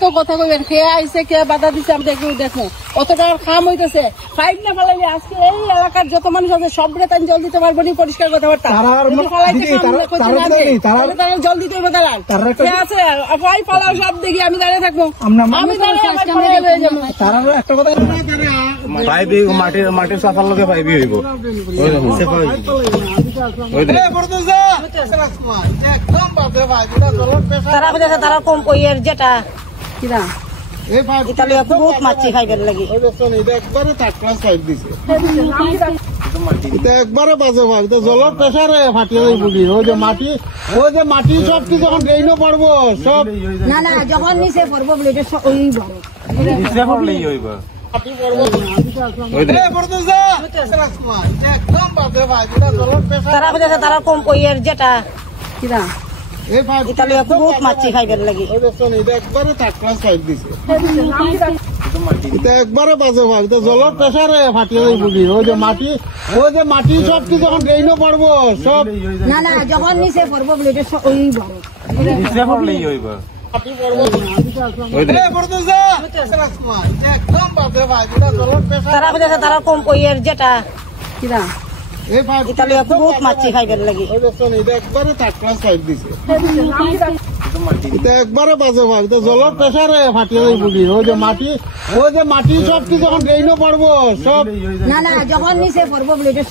তো কথা কইবেন খেয়ে আইছে কে বাধা দিছে আমি দেখো অতটা খাম হইতেছে ফাইট না ফেলাইলে আজকে এই এলাকার যত মানুষ আছে সব তাই জল দিতে পারবো নি পরিষ্কার কথাবার্তা তারা জল দিতে হবে তারা আছে ফাই ফালাও সব দেখি আমি দাঁড়িয়ে থাকবো আমি দাঁড়িয়ে একটা কথা পাইবি মাটির সাফার লোকে পাইবি হইব তারা কম কইয়ের যেটা বহুত মাছি খাইবার লাগি একবারে বাজে ভাই জলের প্রেসারে ফাটিয়ে বলি ওই যে মাটি সব কি যখন ড্রেইনে পড়বো সব না যখন নিচে পড়বো বলে এটা তারা কম কইয়ের যেটা বহুত মাছি খাইবার লাগি একবারে বাজে ভাই জলের প্রেসারে ফাটিয়ে বলি ওই যে মাটি সব কি যখন ড্রেইনে পড়বো সব না যখন নিচে পড়বো বলে এটা তারা কম কইয়ের যেটা বহুত মাছি খাইবার লাগি একবারে বাজে ভাই জলের প্রেসারে ফাটিয়ে বলি ওই যে মাটি সব কি যখন ড্রেইনে পড়বো সব না যখন নিচে পড়বো বলে এটা